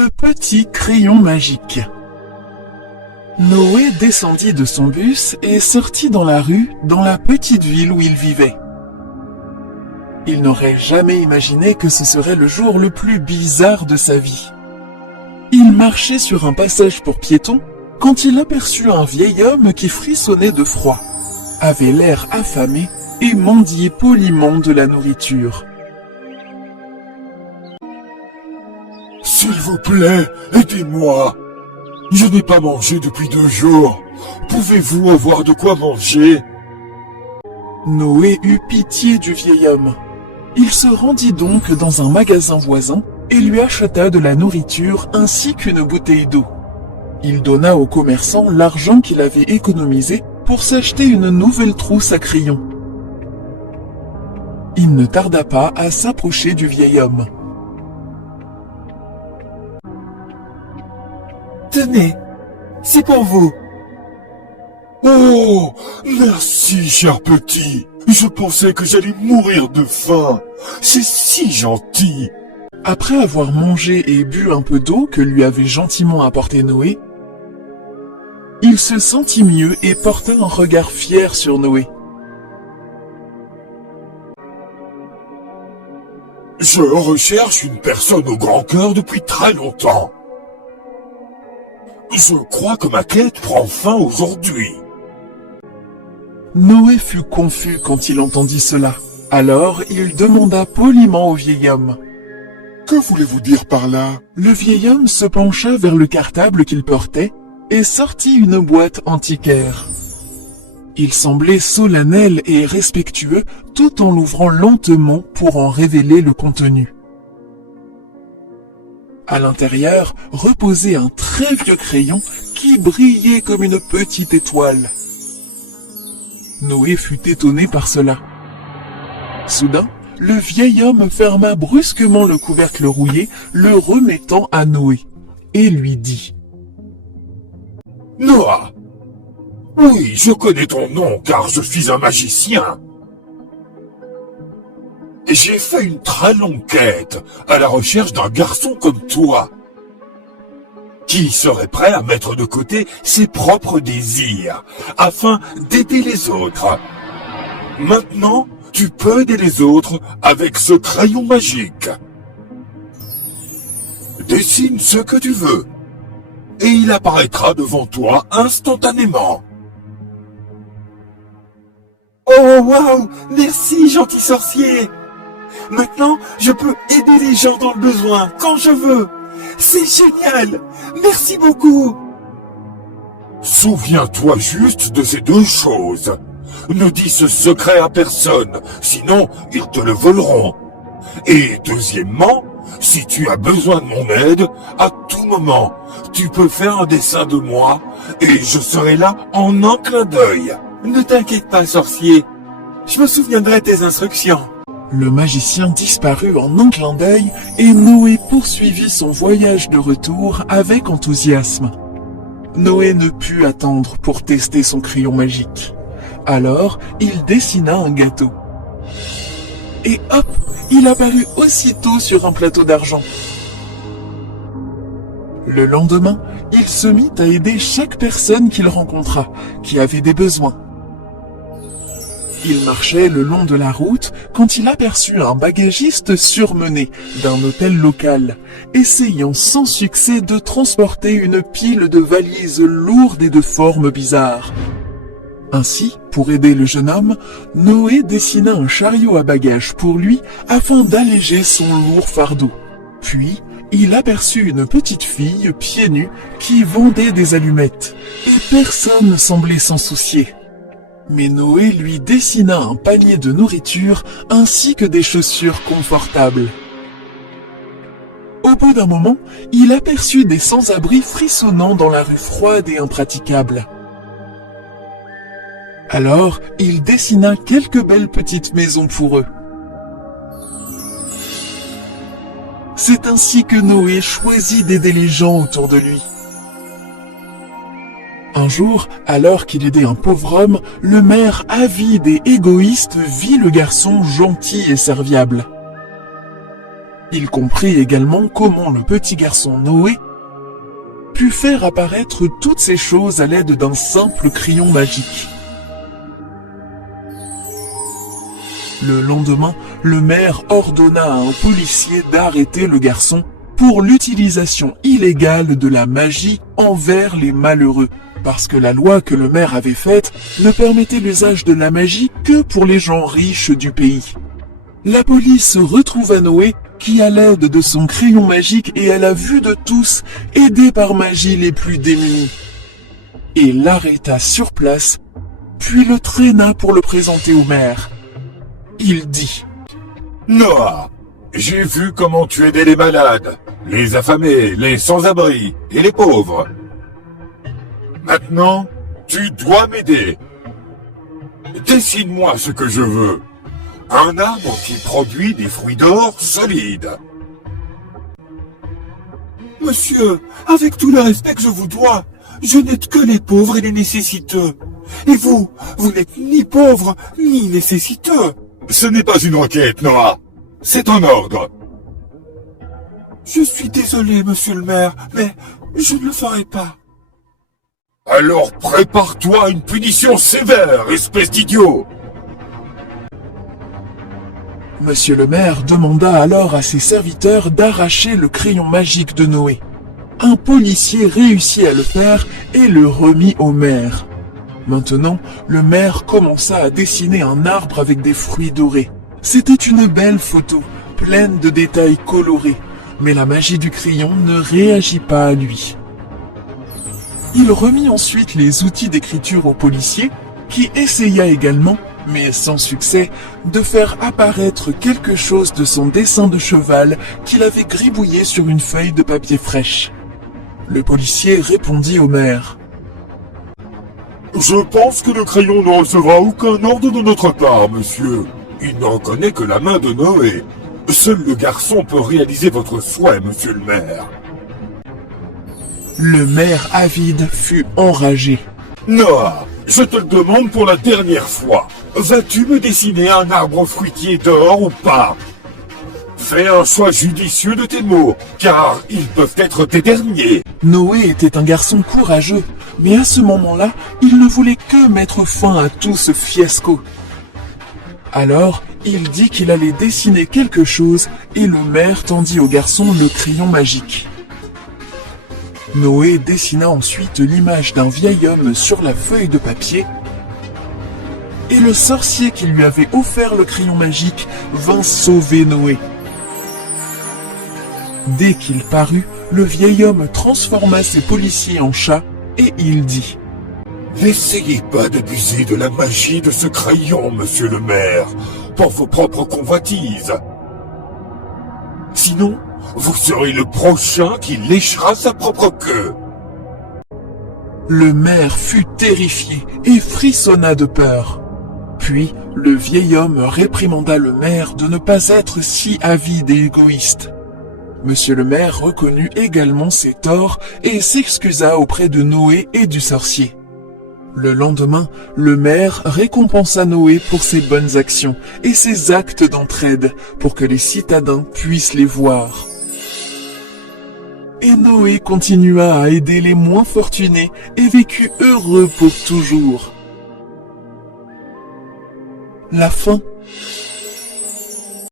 Le petit crayon magique. Noé descendit de son bus et sortit dans la rue, dans la petite ville où il vivait. Il n'aurait jamais imaginé que ce serait le jour le plus bizarre de sa vie. Il marchait sur un passage pour piétons quand il aperçut un vieil homme qui frissonnait de froid, avait l'air affamé et mendiait poliment de la nourriture. « S'il vous plaît, aidez-moi. Je n'ai pas mangé depuis 2 jours. Pouvez-vous avoir de quoi manger ?» Noé eut pitié du vieil homme. Il se rendit donc dans un magasin voisin et lui acheta de la nourriture ainsi qu'une bouteille d'eau. Il donna au commerçant l'argent qu'il avait économisé pour s'acheter une nouvelle trousse à crayons. Il ne tarda pas à s'approcher du vieil homme. « Tenez, c'est pour vous. » Oh, merci, cher petit. Je pensais que j'allais mourir de faim. C'est si gentil. Après avoir mangé et bu un peu d'eau que lui avait gentiment apporté Noé, il se sentit mieux et porta un regard fier sur Noé. Je recherche une personne au grand cœur depuis très longtemps. Je crois que ma quête prend fin aujourd'hui. Noé fut confus quand il entendit cela. Alors il demanda poliment au vieil homme. « Que voulez-vous dire par là ?» Le vieil homme se pencha vers le cartable qu'il portait et sortit une boîte antiquaire. Il semblait solennel et respectueux tout en l'ouvrant lentement pour en révéler le contenu. À l'intérieur reposait un très vieux crayon qui brillait comme une petite étoile. Noé fut étonné par cela. Soudain, le vieil homme ferma brusquement le couvercle rouillé, le remettant à Noé, et lui dit « Noah, oui, je connais ton nom car je suis un magicien. J'ai fait une très longue quête à la recherche d'un garçon comme toi, qui serait prêt à mettre de côté ses propres désirs afin d'aider les autres. Maintenant, tu peux aider les autres avec ce crayon magique. Dessine ce que tu veux et il apparaîtra devant toi instantanément. » Oh, waouh! Merci, gentil sorcier! Maintenant, je peux aider les gens dans le besoin, quand je veux. C'est génial! Merci beaucoup! Souviens-toi juste de ces 2 choses. Ne dis ce secret à personne, sinon ils te le voleront. Et deuxièmement, si tu as besoin de mon aide, à tout moment, tu peux faire un dessin de moi et je serai là en un clin d'œil. Ne t'inquiète pas, sorcier. Je me souviendrai de tes instructions. Le magicien disparut en un clin d'œil et Noé poursuivit son voyage de retour avec enthousiasme. Noé ne put attendre pour tester son crayon magique. Alors, il dessina un gâteau. Et hop, il apparut aussitôt sur un plateau d'argent. Le lendemain, il se mit à aider chaque personne qu'il rencontra, qui avait des besoins. Il marchait le long de la route quand il aperçut un bagagiste surmené d'un hôtel local, essayant sans succès de transporter une pile de valises lourdes et de formes bizarres. Ainsi, pour aider le jeune homme, Noé dessina un chariot à bagages pour lui afin d'alléger son lourd fardeau. Puis, il aperçut une petite fille pieds nus qui vendait des allumettes, et personne ne semblait s'en soucier. Mais Noé lui dessina un panier de nourriture ainsi que des chaussures confortables. Au bout d'un moment, il aperçut des sans-abri frissonnant dans la rue froide et impraticable. Alors, il dessina quelques belles petites maisons pour eux. C'est ainsi que Noé choisit d'aider les gens autour de lui. Un jour, alors qu'il aidait un pauvre homme, le maire avide et égoïste vit le garçon gentil et serviable. Il comprit également comment le petit garçon Noé put faire apparaître toutes ces choses à l'aide d'un simple crayon magique. Le lendemain, le maire ordonna à un policier d'arrêter le garçon pour l'utilisation illégale de la magie envers les malheureux, parce que la loi que le maire avait faite ne permettait l'usage de la magie que pour les gens riches du pays. La police retrouva Noé qui, à l'aide de son crayon magique et à la vue de tous, aidait par magie les plus démunis, et l'arrêta sur place, puis le traîna pour le présenter au maire. Il dit: Noah, j'ai vu comment tu aidais les malades, les affamés, les sans-abri et les pauvres. Maintenant, tu dois m'aider. Dessine-moi ce que je veux. Un arbre qui produit des fruits d'or solides. Monsieur, avec tout le respect que je vous dois, je n'aide que les pauvres et les nécessiteux. Et vous n'êtes ni pauvre ni nécessiteux. Ce n'est pas une requête, Noah. C'est un ordre. Je suis désolé, monsieur le maire, mais je ne le ferai pas. Alors prépare-toi à une punition sévère, espèce d'idiot. Monsieur le maire demanda alors à ses serviteurs d'arracher le crayon magique de Noé. Un policier réussit à le faire et le remit au maire. Maintenant, le maire commença à dessiner un arbre avec des fruits dorés. C'était une belle photo, pleine de détails colorés, mais la magie du crayon ne réagit pas à lui. Il remit ensuite les outils d'écriture au policier, qui essaya également, mais sans succès, de faire apparaître quelque chose de son dessin de cheval qu'il avait gribouillé sur une feuille de papier fraîche. Le policier répondit au maire: Je pense que le crayon ne recevra aucun ordre de notre part, monsieur. Il n'en connaît que la main de Noé. Seul le garçon peut réaliser votre souhait, monsieur le maire. Le maire avide fut enragé. Noah, je te le demande pour la dernière fois. Vas-tu me dessiner un arbre fruitier d'or ou pas? Fais un choix judicieux de tes mots, car ils peuvent être tes derniers. Noé était un garçon courageux, mais à ce moment-là, il ne voulait que mettre fin à tout ce fiasco. Alors, il dit qu'il allait dessiner quelque chose et le maire tendit au garçon le crayon magique. Noé dessina ensuite l'image d'un vieil homme sur la feuille de papier et le sorcier qui lui avait offert le crayon magique vint sauver Noé. Dès qu'il parut, le vieil homme transforma ses policiers en chats et il dit: N'essayez pas d'abuser de la magie de ce crayon, monsieur le maire, pour vos propres convoitises. Sinon, vous serez le prochain qui léchera sa propre queue. Le maire fut terrifié et frissonna de peur. Puis, le vieil homme réprimanda le maire de ne pas être si avide et égoïste. Monsieur le maire reconnut également ses torts et s'excusa auprès de Noé et du sorcier. Le lendemain, le maire récompensa Noé pour ses bonnes actions et ses actes d'entraide pour que les citadins puissent les voir. Et Noé continua à aider les moins fortunés et vécut heureux pour toujours. La fin.